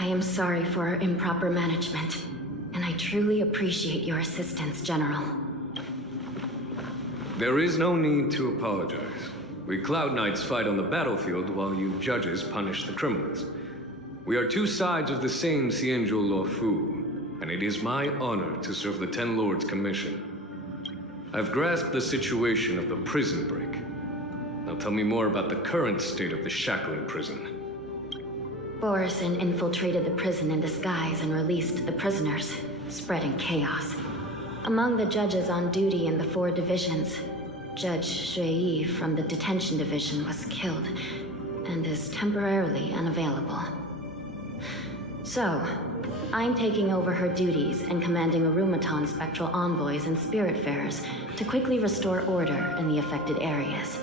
I am sorry for our improper management, and I truly appreciate your assistance, General. There is no need to apologize. We Cloud Knights fight on the battlefield while you judges punish the criminals. We are two sides of the same xianzhou law fu, and it is my honor to serve the Ten Lords' commission. I've grasped the situation of the prison break. Now tell me more about the current state of the Shackling prison. Borison infiltrated the prison in disguise and released the prisoners, spreading chaos. Among the judges on duty in the 4 divisions, Judge Shui from the detention division was killed and is temporarily unavailable. So, I'm taking over her duties and commanding Arumaton spectral envoys and spiritfarers to quickly restore order in the affected areas.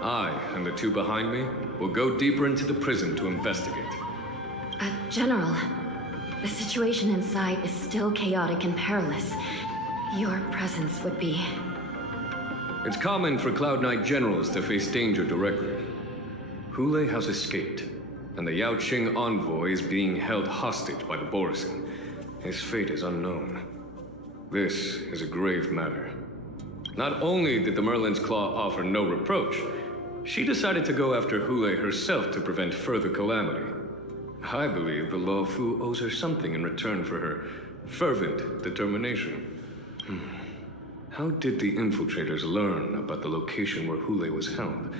I, and the 2 behind me, will go deeper into the prison to investigate. General, the situation inside is still chaotic and perilous. Your presence would be... It's common for Cloud Knight generals to face danger directly. Hule has escaped, and the Yaoqing envoy is being held hostage by the Borison. His fate is unknown. This is a grave matter. Not only did the Merlin's Claw offer no reproach, she decided to go after Hule herself to prevent further calamity. I believe the Law Fu owes her something in return for her fervent determination. How did the infiltrators learn about the location where Hule was held?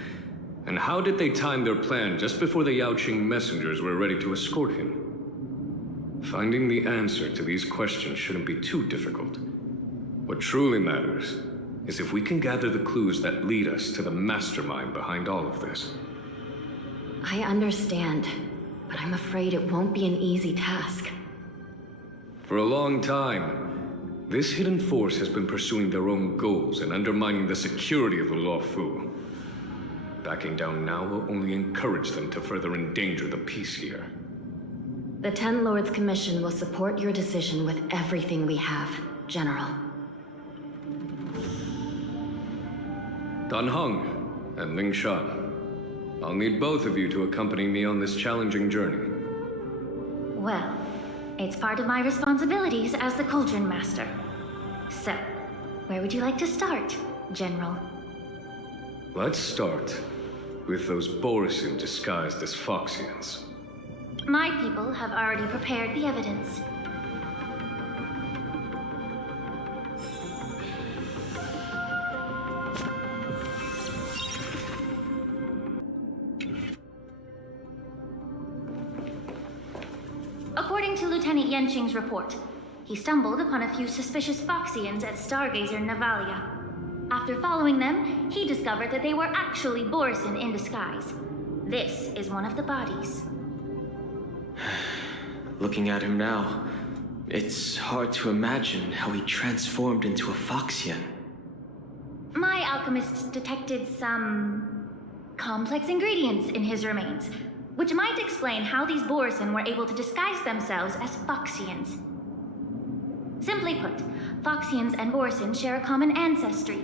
And how did they time their plan just before the Yaoqing messengers were ready to escort him? Finding the answer to these questions shouldn't be too difficult. What truly matters is if we can gather the clues that lead us to the mastermind behind all of this. I understand, but I'm afraid it won't be an easy task. For a long time, this hidden force has been pursuing their own goals and undermining the security of the Law Fu. Backing down now will only encourage them to further endanger the peace here. The Ten Lords Commission will support your decision with everything we have, General. Dan Heng and Lingsha, I'll need both of you to accompany me on this challenging journey. Well, it's part of my responsibilities as the Cauldron Master. So, where would you like to start, General? Let's start with those Borison disguised as Foxians. My people have already prepared the evidence. According to Lieutenant Yanqing's report, he stumbled upon a few suspicious Foxians at Stargazer Navalia. After following them, he discovered that they were actually Borison in disguise. This is one of the bodies. Looking at him now, it's hard to imagine how he transformed into a Foxian. My alchemists detected some complex ingredients in his remains, which might explain how these Borison were able to disguise themselves as Foxians. Simply put, Foxians and Borison share a common ancestry.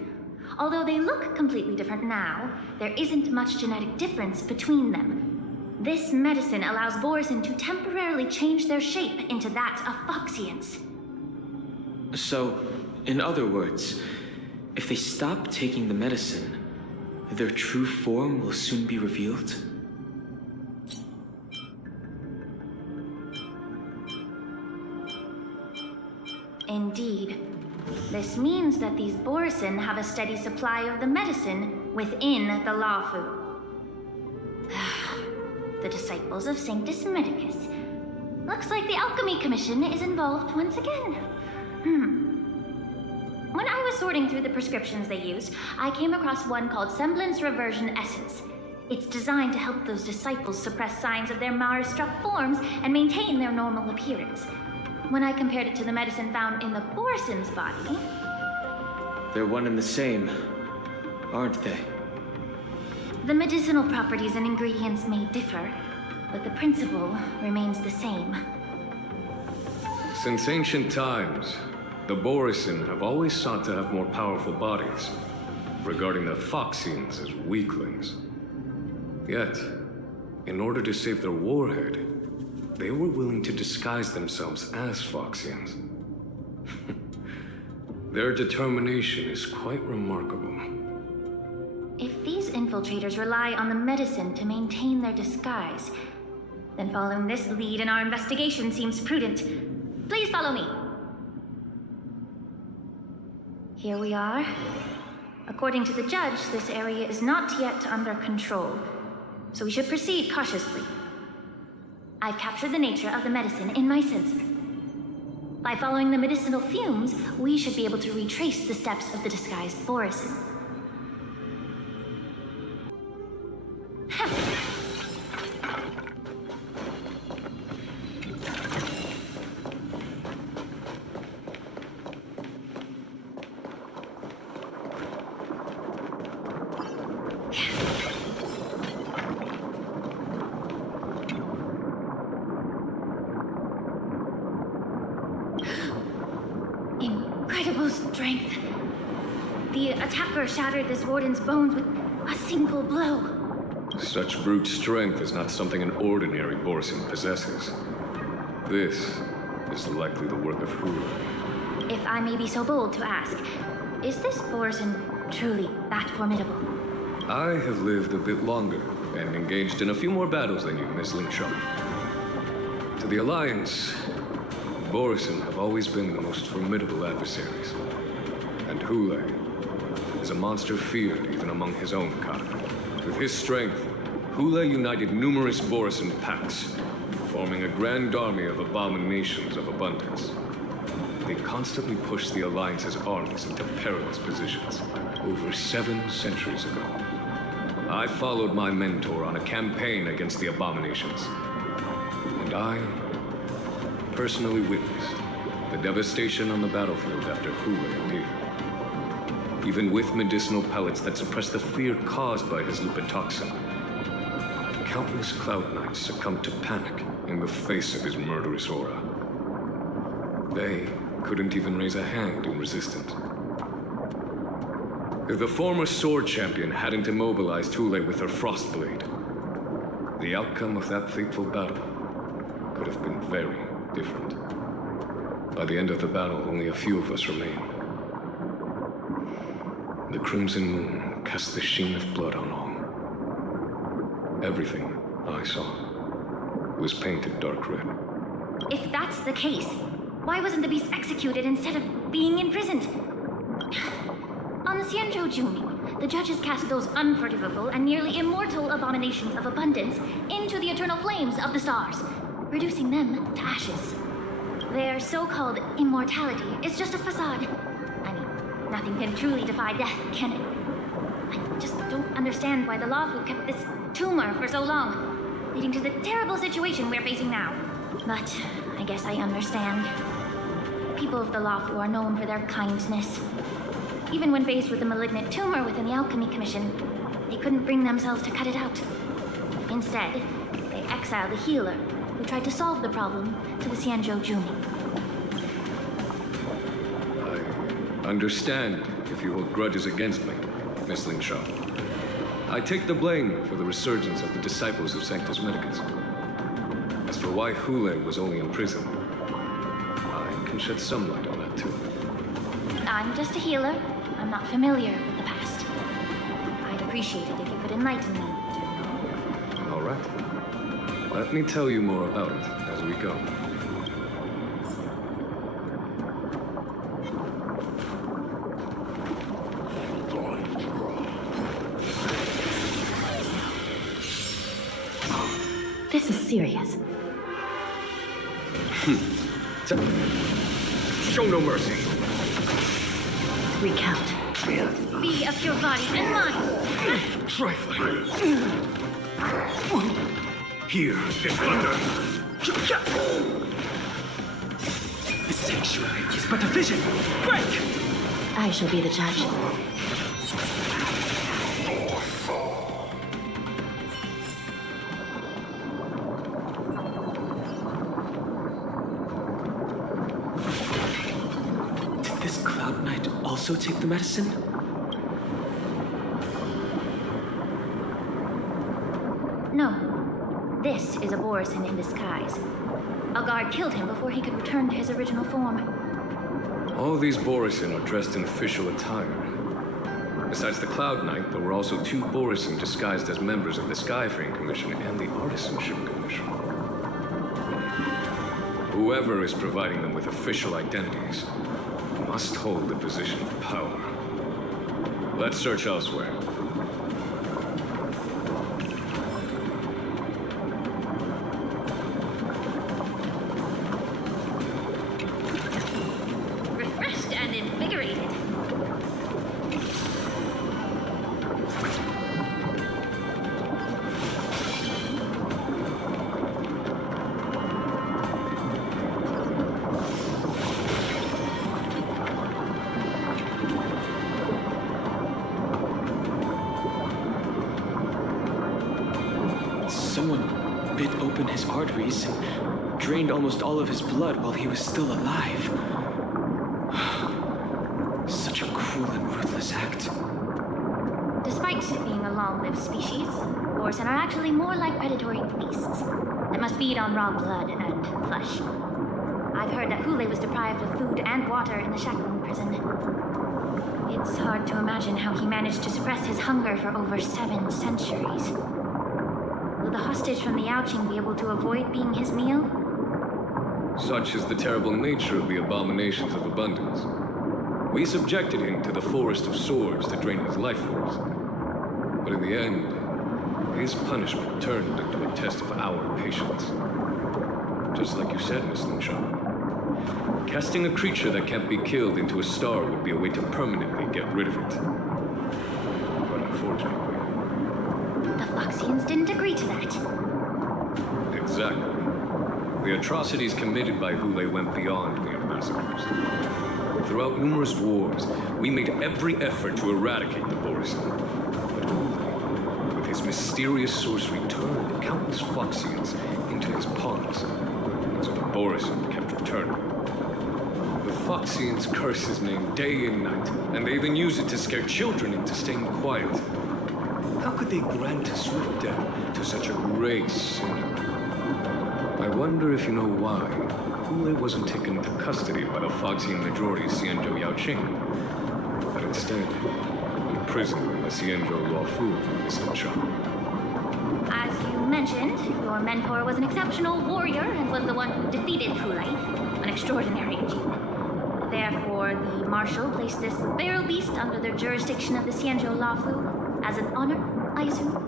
Although they look completely different now, there isn't much genetic difference between them. This medicine allows Borison to temporarily change their shape into that of Foxians. So, in other words, if they stop taking the medicine, their true form will soon be revealed? Indeed. This means that these Borison have a steady supply of the medicine within the Lafu. The disciples of Sanctus Medicus. Looks like the Alchemy Commission is involved once again. When I was sorting through the prescriptions they used, I came across one called Semblance Reversion Essence. It's designed to help those disciples suppress signs of their Mara-struck forms and maintain their normal appearance. When I compared it to the medicine found in the Borison's body... They're one and the same, aren't they? The medicinal properties and ingredients may differ, but the principle remains the same. Since ancient times, the Borison have always sought to have more powerful bodies, regarding the Foxians as weaklings. Yet, in order to save their warhead, they were willing to disguise themselves as Foxians. Their determination is quite remarkable. If these infiltrators rely on the medicine to maintain their disguise, then following this lead in our investigation seems prudent. Please follow me. Here we are. According to the judge, this area is not yet under control, so we should proceed cautiously. I've captured the nature of the medicine in my censer. By following the medicinal fumes, we should be able to retrace the steps of the disguised Borison. Incredible strength. The attacker shattered this warden's bones with a single blow. Such brute strength is not something an ordinary Borison possesses. This is likely the work of Hula. If I may be so bold to ask, is this Borison truly that formidable? I have lived a bit longer and engaged in a few more battles than you, Miss Lingsha. To the Alliance, Borison have always been the most formidable adversaries. And Hule is a monster feared even among his own kind. With his strength, Hule united numerous Borison packs, forming a grand army of abominations of abundance. They constantly pushed the Alliance's armies into perilous positions over 7 centuries ago. I followed my mentor on a campaign against the abominations, and I personally witnessed the devastation on the battlefield after Hule appeared. Even with medicinal pellets that suppressed the fear caused by his lupitoxin, countless Cloud Knights succumbed to panic in the face of his murderous aura. They couldn't even raise a hand in resistance. If the former sword champion hadn't immobilized Hule with her Frostblade, the outcome of that fateful battle could have been very different. By the end of the battle, only a few of us remained. The crimson moon cast the sheen of blood on all. Everything I saw was painted dark red. If that's the case, why wasn't the beast executed instead of being imprisoned? On the xianzhou Jumi, the judges cast those unforgivable and nearly immortal abominations of abundance into the eternal flames of the stars, reducing them to ashes. Their so-called immortality is just a facade. I mean, nothing can truly defy death, can it? I just don't understand why the Lawfu kept this tumor for so long, leading to the terrible situation we're facing now. But I guess I understand. People of the Lawfu are known for their kindness. Even when faced with a malignant tumor within the Alchemy Commission, they couldn't bring themselves to cut it out. Instead, they exiled the healer, who tried to solve the problem, to the xianzhou Jumi. I understand if you hold grudges against me, Miss Lingsha. I take the blame for the resurgence of the disciples of Sanctus Medicus. As for why Hule was only in prison, I can shed some light on that too. I'm just a healer. I'm not familiar with the past. I'd appreciate it if you could enlighten me. All right. Let me tell you more about it as we go. This is serious. Show no mercy. Recount. Be of your body and mind. Trifling. Here is thunder. The sanctuary is but a vision. Break! I shall be the judge. Did this Cloud Knight also take the medicine? No. This is a Borisin in disguise. A guard killed him before he could return to his original form. All these Borisin are dressed in official attire. Besides the Cloud Knight, there were also two Borisin disguised as members of the Skyframe Commission and the Artisanship Commission. Whoever is providing them with official identities must hold a position of power. Let's search elsewhere. Refreshed and invigorated. Someone bit open his arteries and drained almost all of his blood while he was still alive. Such a cruel and ruthless act. Despite being a long-lived species, Borisin are actually more like predatory beasts that must feed on raw blood and flesh. I've heard that Hule was deprived of food and water in the Shackling prison. It's hard to imagine how he managed to suppress his hunger for over 7 centuries. Will the hostage from the Yaoqing be able to avoid being his meal? Such is the terrible nature of the abominations of abundance. We subjected him to the forest of swords to drain his life force. But in the end, his punishment turned into a test of our patience. Just like you said, Miss Lingsha. Casting a creature that can't be killed into a star would be a way to permanently get rid of it. But unfortunately... The Foxians didn't agree to that. Exactly. The atrocities committed by Hule went beyond mere massacres. Throughout numerous wars, we made every effort to eradicate the Borisin. But Hule, with his mysterious sorcery, turned countless Foxians into his pawns. So the Borisin kept returning. The Foxians curse his name day and night, and they even use it to scare children into staying quiet. How could they grant a swift death to such a great sinner? I wonder if you know why Hule wasn't taken into custody by the Foxian majority xianzhou Yaoqing, but instead imprisoned in the xianzhou Luofu, Miss Lingsha. As you mentioned, your mentor was an exceptional warrior and was the one who defeated Hule, an extraordinary achievement. Therefore, the Marshal placed this feral beast under the jurisdiction of the xianzhou Luofu as an honor, I assume?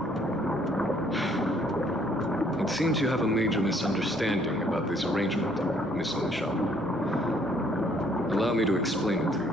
It seems you have a major misunderstanding about this arrangement, Miss Lingsha. Allow me to explain it to you.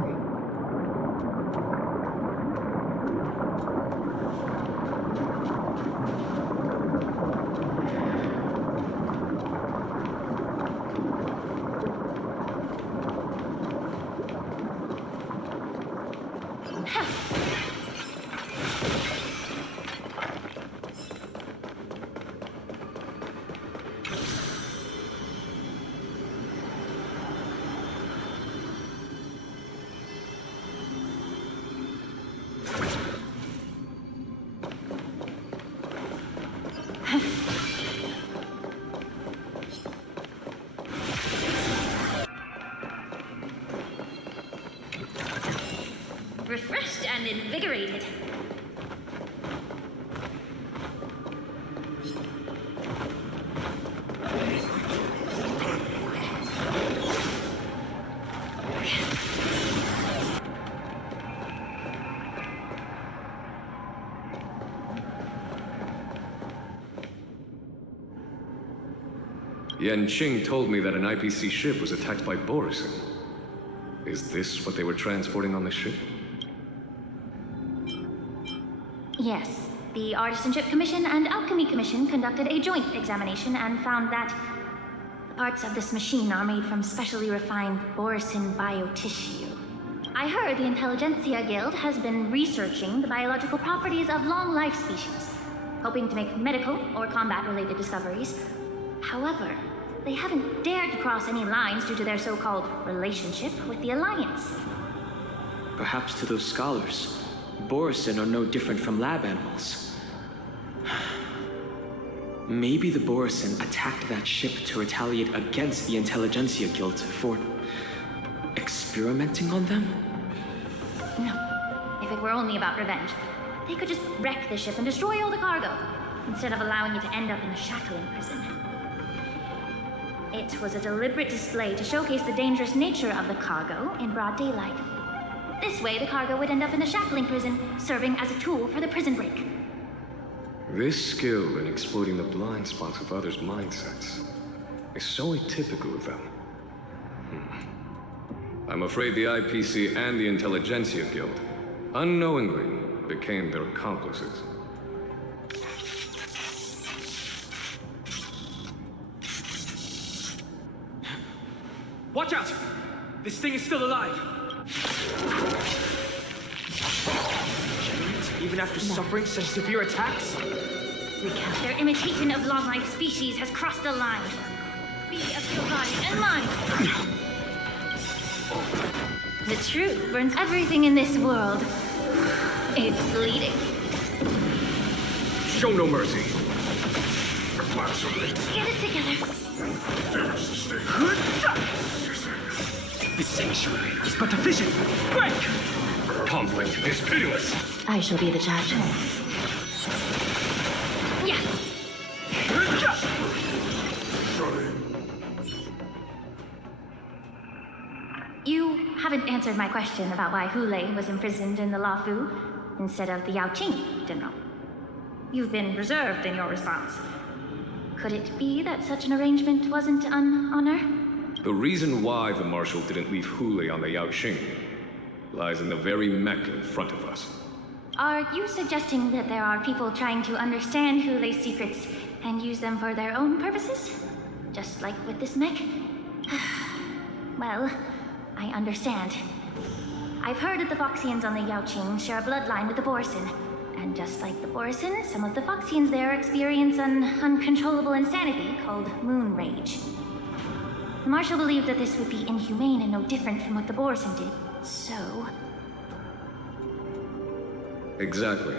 Refreshed and invigorated. Yanqing told me that an IPC ship was attacked by Borisin. Is this what they were transporting on the ship? Yes, the Artisanship Commission and Alchemy Commission conducted a joint examination and found that the parts of this machine are made from specially refined Borisin biotissue. I heard the Intelligentsia Guild has been researching the biological properties of long-life species, hoping to make medical or combat-related discoveries. However, they haven't dared to cross any lines due to their so-called relationship with the Alliance. Perhaps to those scholars, Borisin are no different from lab animals. Maybe the Borison attacked that ship to retaliate against the Intelligentsia Guild for experimenting on them? No. If it were only about revenge, they could just wreck the ship and destroy all the cargo, instead of allowing it to end up in the Shackling prison. It was a deliberate display to showcase the dangerous nature of the cargo in broad daylight. This way, the cargo would end up in the Shackling prison, serving as a tool for the prison break. This skill in exploiting the blind spots of others' mindsets is so atypical of them. I'm afraid the IPC and the Intelligentsia Guild unknowingly became their accomplices. Watch out! This thing is still alive! Even after suffering such severe attacks? Their imitation of long-life species has crossed the line. Be of your body and mind! The truth burns everything in this world. It's bleeding. Show no mercy. Get it together. The sanctuary is but a vision! Break! Conflict is pitiless. I shall be the judge. Yeah. You haven't answered my question about why Hule was imprisoned in the Lafu instead of the Yaoqing, General. You've been reserved in your response. Could it be that such an arrangement wasn't an honor? The reason why the Marshal didn't leave Hule on the Yaoqing lies in the very mech in front of us. Are you suggesting that there are people trying to understand Hule's secrets and use them for their own purposes? Just like with this mech? Well, I understand. I've heard that the Foxians on the Yaoqing share a bloodline with the Borison. And just like the Borison, some of the Foxians there experience an uncontrollable insanity called moon rage. The Marshal believed that this would be inhumane and no different from what the Borison did, so... Exactly.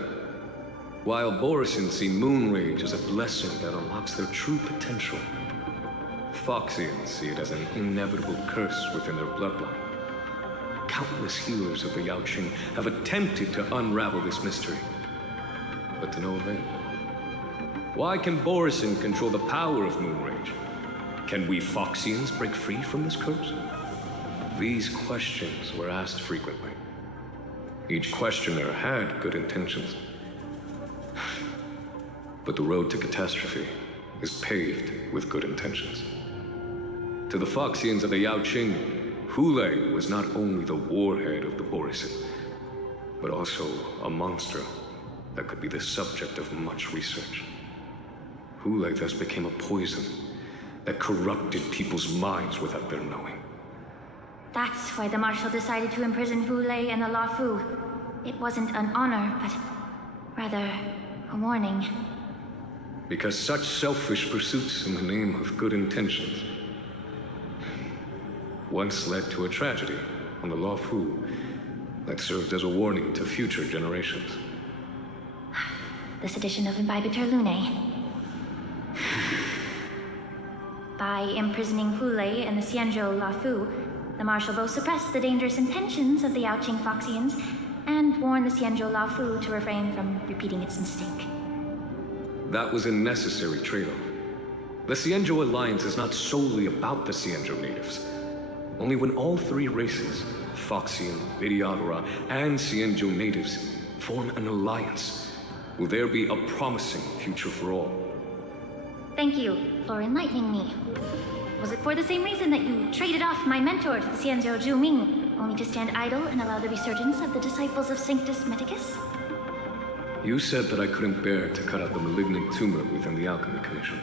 While Borison see moon rage as a blessing that unlocks their true potential, Foxians see it as an inevitable curse within their bloodline. Countless healers of the Yaoqing have attempted to unravel this mystery, but to no avail. Why can Borison control the power of moon rage? Can we Foxians break free from this curse? These questions were asked frequently. Each questioner had good intentions. But the road to catastrophe is paved with good intentions. To the Foxians of the Yaoqing, Hule was not only the warhead of the Borison, but also a monster that could be the subject of much research. Hule thus became a poison that corrupted people's minds without their knowing. That's why the Marshal decided to imprison Hule and the Lafu. It wasn't an honor, but rather a warning. Because such selfish pursuits in the name of good intentions once led to a tragedy on the Lafu that served as a warning to future generations. The sedition of Imbibitor Lunae. By imprisoning Hule and the xianzhou Lafu, the Marshal both suppressed the dangerous intentions of the Yaoqing Foxians and warned the xianzhou Lafu to refrain from repeating its mistake. That was a necessary trade-off. The Xianzhou Alliance is not solely about the Xianzhou natives. Only when all three races, Foxian, Vidyagara, and Xianzhou natives, form an alliance, will there be a promising future for all. Thank you for enlightening me. Was it for the same reason that you traded off my mentor to the Xianzhou Zhuming, only to stand idle and allow the resurgence of the disciples of Sanctus Medicus? You said that I couldn't bear to cut out the malignant tumor within the Alchemy Commission,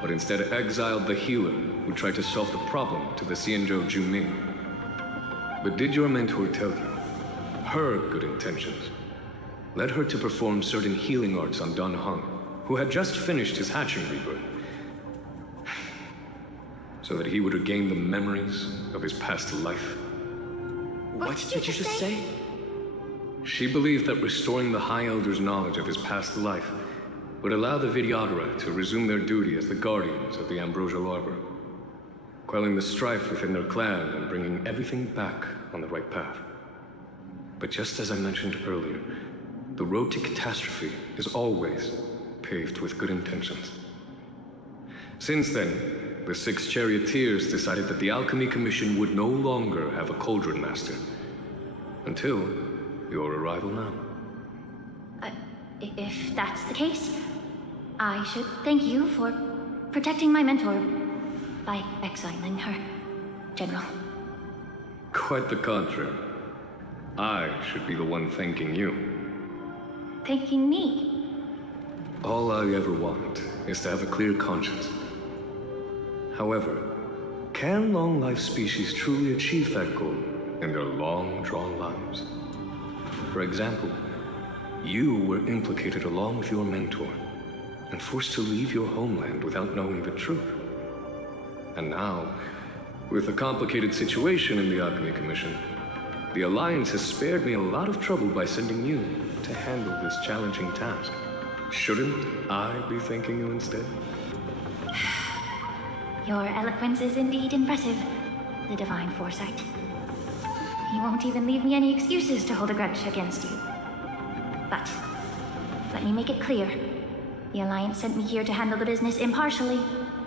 but instead exiled the healer who tried to solve the problem to the Xianzhou Zhuming. But did your mentor tell you her good intentions led her to perform certain healing arts on Dan Heng, who had just finished his hatching rebirth, so that he would regain the memories of his past life? What did you just say? She believed that restoring the High Elder's knowledge of his past life would allow the Videodora to resume their duty as the guardians of the Ambrosial Arbor, quelling the strife within their clan and bringing everything back on the right path. But just as I mentioned earlier, the road to catastrophe is always paved with good intentions. Since then, the 6 charioteers decided that the Alchemy Commission would no longer have a cauldron master. Until your arrival now. If that's the case, I should thank you for protecting my mentor by exiling her, General. Quite the contrary. I should be the one thanking you. Thanking me? All I ever want is to have a clear conscience. However, can long-life species truly achieve that goal in their long-drawn lives? For example, you were implicated along with your mentor and forced to leave your homeland without knowing the truth. And now, with the complicated situation in the Alchemy Commission, the Alliance has spared me a lot of trouble by sending you to handle this challenging task. Shouldn't I be thanking you instead? Your eloquence is indeed impressive, the divine foresight. You won't even leave me any excuses to hold a grudge against you. But let me make it clear. The Alliance sent me here to handle the business impartially,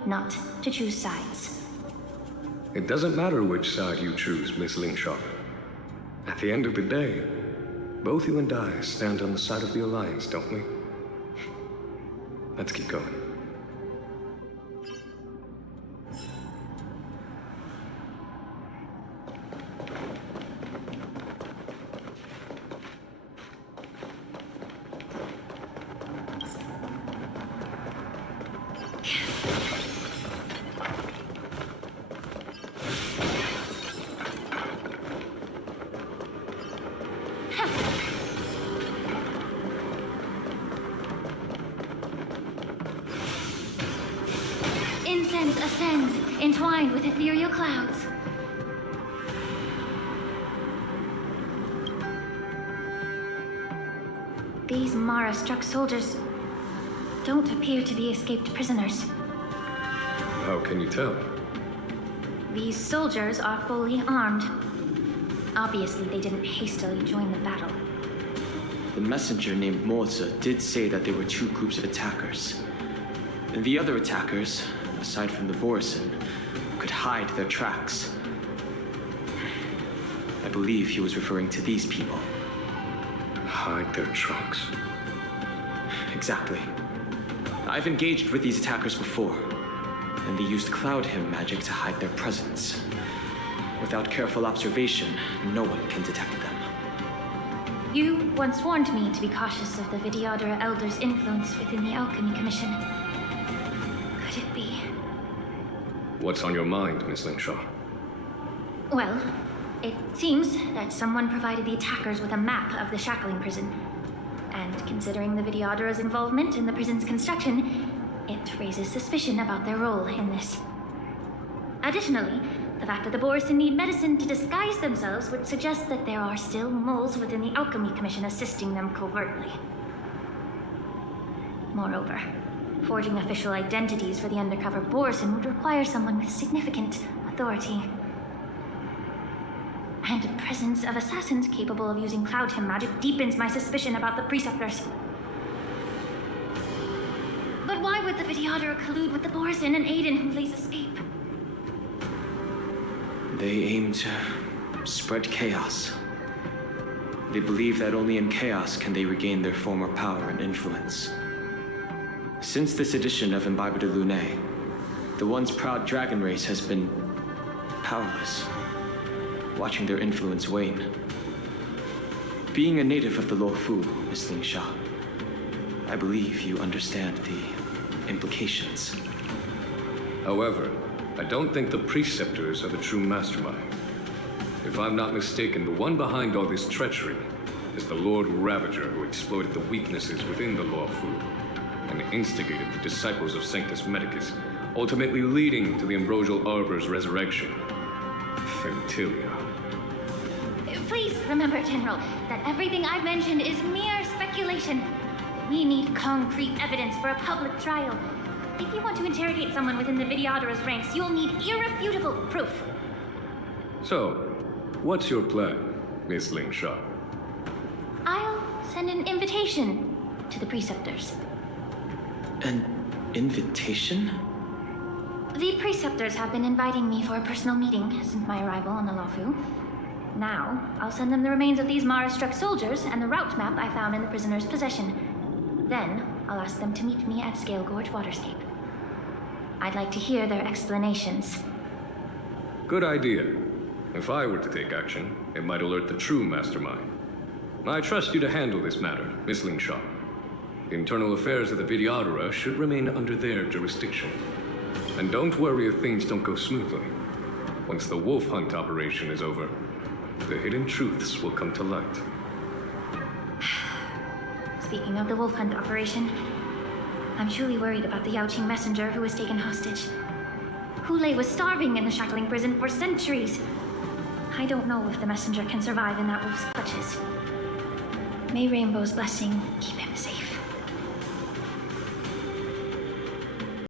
not to choose sides. It doesn't matter which side you choose, Miss Lingsha. At the end of the day, both you and I stand on the side of the Alliance, don't we? Let's keep going. Incense ascends, entwined with ethereal clouds. These Mara-struck soldiers don't appear to be escaped prisoners. How can you tell? These soldiers are fully armed. Obviously, they didn't hastily join the battle. The messenger named Moza did say that there were 2 groups of attackers. And the other attackers, aside from the Borison, could hide their tracks. I believe he was referring to these people. Hide their tracks? Exactly. I've engaged with these attackers before, and they used Cloud Hymn magic to hide their presence. Without careful observation, no one can detect them. You once warned me to be cautious of the Videodora Elder's influence within the Alchemy Commission. Could it be? What's on your mind, Miss Lingsha? Well, it seems that someone provided the attackers with a map of the Shackling prison. And considering the Videodora's involvement in the prison's construction, it raises suspicion about their role in this. Additionally, the fact that the Borison need medicine to disguise themselves would suggest that there are still moles within the Alchemy Commission assisting them covertly. Moreover, forging official identities for the undercover Borison would require someone with significant authority. And the presence of assassins capable of using Cloud Hymn magic deepens my suspicion about the Preceptors. But why would the Videodora collude with the Borison and aid in Hulei's escape? They aim to spread chaos. They believe that only in chaos can they regain their former power and influence. Since this edition of Imbibe de Lune, the once proud dragon race has been powerless, watching their influence wane. Being a native of the Luofu, Miss Lingsha, I believe you understand the implications. However, I don't think the Preceptors are the true mastermind. If I'm not mistaken, the one behind all this treachery is the Lord Ravager who exploited the weaknesses within the Luofu and instigated the disciples of Sanctus Medicus, ultimately leading to the Ambrosial Arbor's resurrection. Fentilia. Please remember, General, that everything I've mentioned is mere speculation. We need concrete evidence for a public trial. If you want to interrogate someone within the Videodor's ranks, you'll need irrefutable proof. So, what's your plan, Miss Lingsha? I'll send an invitation to the Preceptors. An invitation? The Preceptors have been inviting me for a personal meeting since my arrival on the Lofu. Now, I'll send them the remains of these Mara-struck soldiers and the route map I found in the prisoner's possession. Then, I'll ask them to meet me at Scale Gorge Waterscape. I'd like to hear their explanations. Good idea. If I were to take action, it might alert the true mastermind. I trust you to handle this matter, Miss Lingsha. The internal affairs of the Videodora should remain under their jurisdiction. And don't worry if things don't go smoothly. Once the wolf hunt operation is over, the hidden truths will come to light. Speaking of the wolf hunt operation, I'm truly worried about the Yaoqing messenger who was taken hostage. Hulei was starving in the Shackling prison for centuries. I don't know if the messenger can survive in that wolf's clutches. May Rainbow's blessing keep him safe.